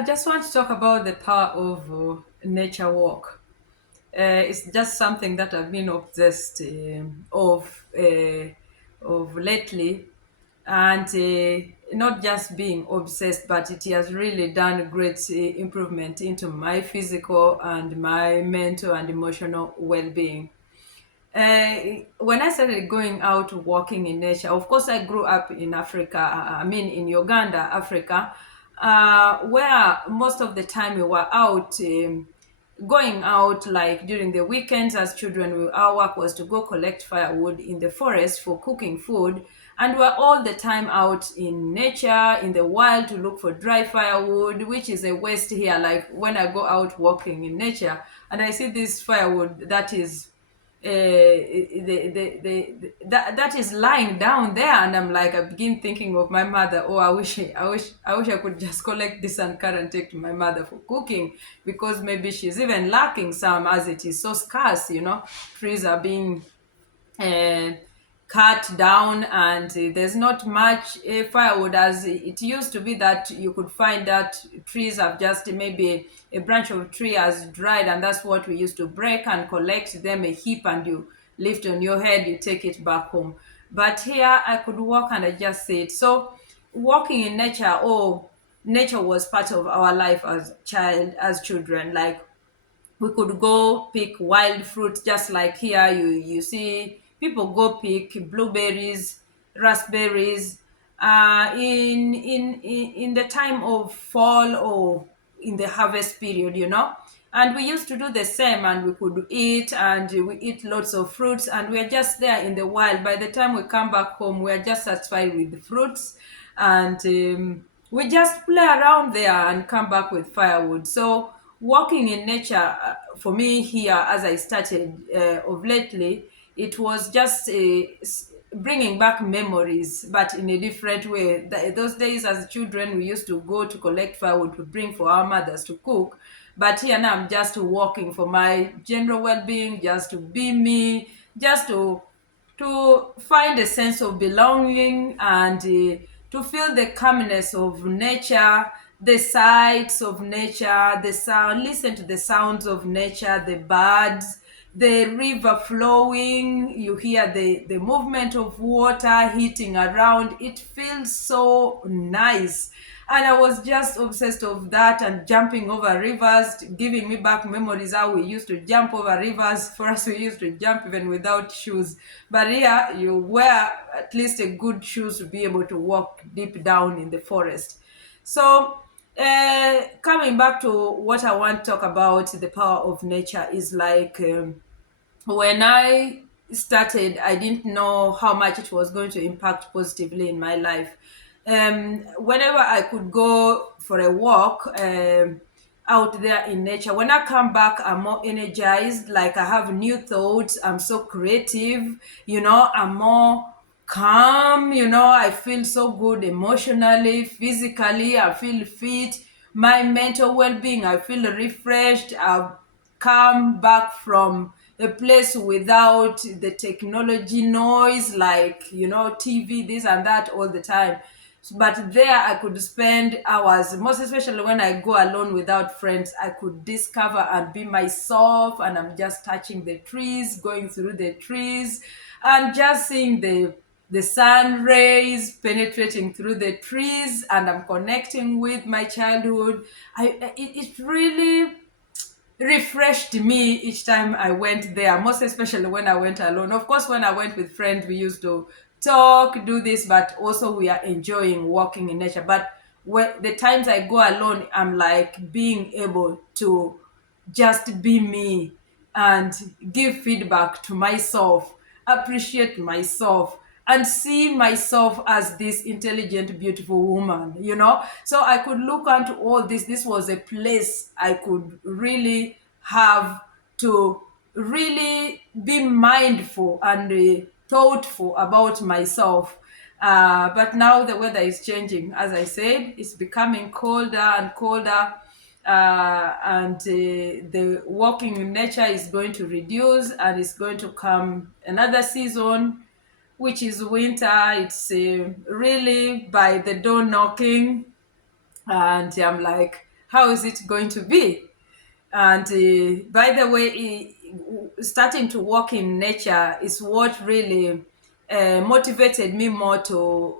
I just want to talk about the power of nature walk. It's just something that I've been obsessed of lately, and not just being obsessed, but it has really done great improvement into my physical and my mental and emotional well-being. When I started going out walking in nature, of course, I grew up in Africa, I mean, in Uganda, Africa, where most of the time we were out, going out like during the weekends as children. Our work was to go collect firewood in the forest for cooking food. And we're all the time out in nature, in the wild to look for dry firewood, which is a waste here. Like when I go out walking in nature and I see this firewood that is that is lying down there, and I'm like, I begin thinking of my mother. Oh, I wish I could just collect this and cut and take to my mother for cooking, because maybe she's even lacking some, as it is so scarce. Trees are being uh, cut down, and there's not much firewood as it used to be, that you could find that trees have just maybe a branch of tree has dried, and that's what we used to break and collect them a heap, and you lift on your head, you take it back home. But here I could walk and I just sit. So walking in nature, oh, nature was part of our life as children. Like, we could go pick wild fruit, just like here you see people go pick blueberries, raspberries, in the time of fall or in the harvest period. And we used to do the same, and we could eat, and we eat lots of fruits, and we're just there in the wild. By the time we come back home, we're just satisfied with the fruits, and we just play around there and come back with firewood. So walking in nature, for me here, as I started of lately, it was just bringing back memories, but in a different way. Those days as children, we used to go to collect firewood to bring for our mothers to cook. But here now I'm just walking for my general well-being, just to be me, just to find a sense of belonging, and to feel the calmness of nature, the sights of nature, the sound, listen to the sounds of nature, the birds, the river flowing, you hear the movement of water hitting around. It feels so nice. And I was just obsessed of that, and jumping over rivers, giving me back memories how we used to jump over rivers. For us, we used to jump even without shoes. But here, you wear at least a good shoes to be able to walk deep down in the forest. So, coming back to what I want to talk about, the power of nature is like, when I started, I didn't know how much it was going to impact positively in my life. Whenever I could go for a walk out there in nature, when I come back, I'm more energized. Like, I have new thoughts. I'm so creative. I'm more calm. I feel so good emotionally, physically. I feel fit. My mental well-being, I feel refreshed. I've come back from a place without the technology noise, like, TV, this and that all the time. But there I could spend hours, most especially when I go alone without friends. I could discover and be myself, and I'm just touching the trees, going through the trees, and just seeing the sun rays penetrating through the trees, and I'm connecting with my childhood. It really refreshed me each time I went there, most especially when I went alone. Of course, when I went with friends, we used to talk, do this, but also we are enjoying walking in nature. But when the times I go alone, I'm like being able to just be me and give feedback to myself, appreciate myself, and see myself as this intelligent, beautiful woman. So I could look into all this. This was a place I could really have to really be mindful and thoughtful about myself. But now the weather is changing. As I said, it's becoming colder and colder, and the walking in nature is going to reduce, and it's going to come another season, which is winter. It's really by the door knocking, and I'm like, how is it going to be? And by the way, starting to walk in nature is what really motivated me more to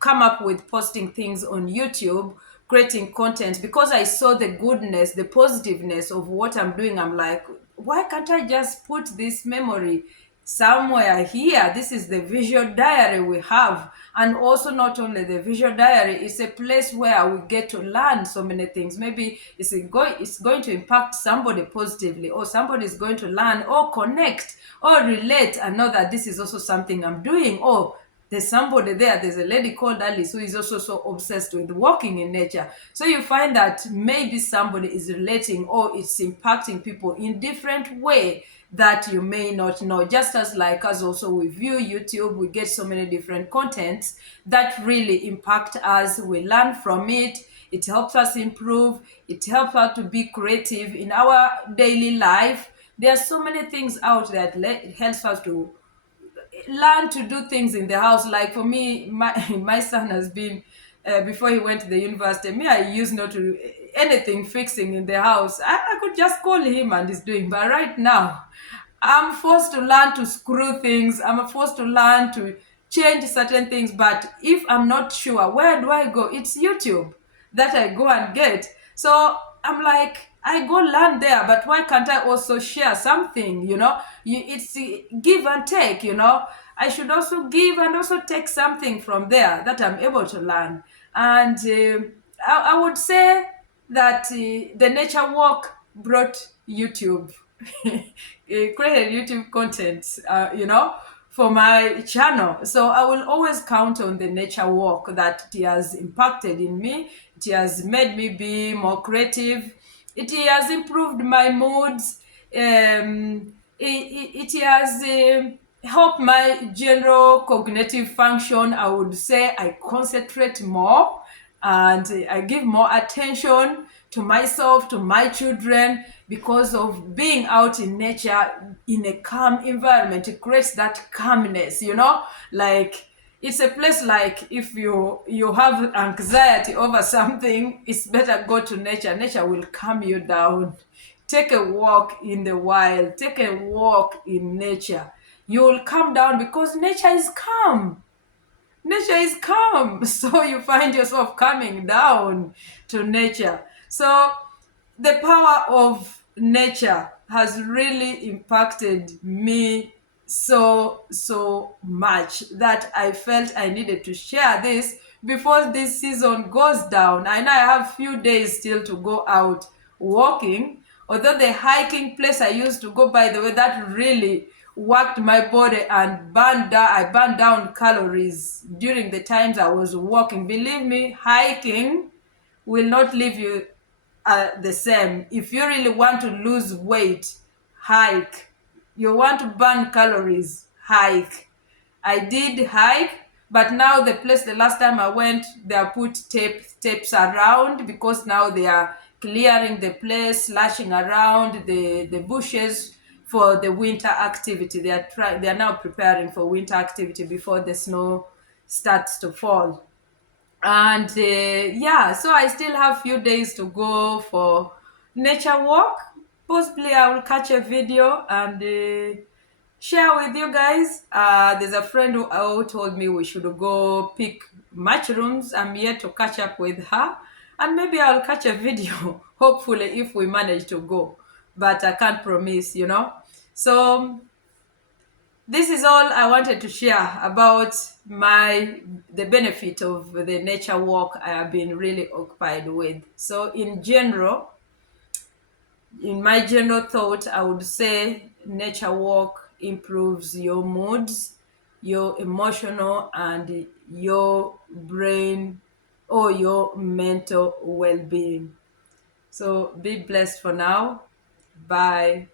come up with posting things on YouTube, creating content, because I saw the goodness, the positiveness of what I'm doing. I'm like, why can't I just put this memory somewhere here? This is the visual diary we have. And also, not only the visual diary, it's a place where we get to learn so many things. Maybe it's going to impact somebody positively, or somebody is going to learn or connect or relate and know that this is also something I'm doing. Or there's somebody there, there's a lady called Alice who is also so obsessed with walking in nature. So you find that maybe somebody is relating, or it's impacting people in different way that you may not know. Just as like us also, we view YouTube, we get so many different contents that really impact us. We learn from it. It helps us improve. It helps us to be creative in our daily life. There are so many things out there that it helps us to learn to do things in the house. Like for me, my my son has been before he went to the university. Me, I used not to do anything fixing in the house. I could just call him and he's doing. But right now, I'm forced to learn to screw things. I'm forced to learn to change certain things. But if I'm not sure, where do I go? It's YouTube that I go and get. So I'm like, I go learn there, but why can't I also share something? It's give and take. I should also give and also take something from there that I'm able to learn. And I would say that the nature walk brought YouTube, created YouTube content, for my channel. So I will always count on the nature walk, that it has impacted in me. It has made me be more creative. It has improved my moods. It has helped my general cognitive function. I would say I concentrate more, and I give more attention to myself, to my children, because of being out in nature in a calm environment. It creates that calmness, like it's a place. Like if you have anxiety over something, it's better go to nature. Nature will calm you down. Take a walk in the wild, take a walk in nature. You'll calm down because nature is calm. Nature is calm. So you find yourself coming down to nature. So the power of nature has really impacted me so much that I felt I needed to share this before this season goes down. I know I have few days still to go out walking. Although the hiking place I used to go, by the way, that really worked my body and I burned down calories during the times I was walking. Believe me, hiking will not leave you the same. If you really want to lose weight, hike. You want to burn calories, hike. I did hike, but now the last time I went, they are put tapes around, because now they are clearing the place, slashing around the bushes for the winter activity. They are now preparing for winter activity before the snow starts to fall. And yeah, so I still have few days to go for nature walk. Possibly I will catch a video and share with you guys. There's a friend who told me we should go pick mushrooms. I'm yet to catch up with her, and maybe I'll catch a video hopefully, if we manage to go, but I can't promise. So this is all I wanted to share about the benefit of the nature walk I have been really occupied with. So in my general thought, I would say nature walk improves your moods, your emotional and your brain or your mental well-being. So be blessed for now. Bye.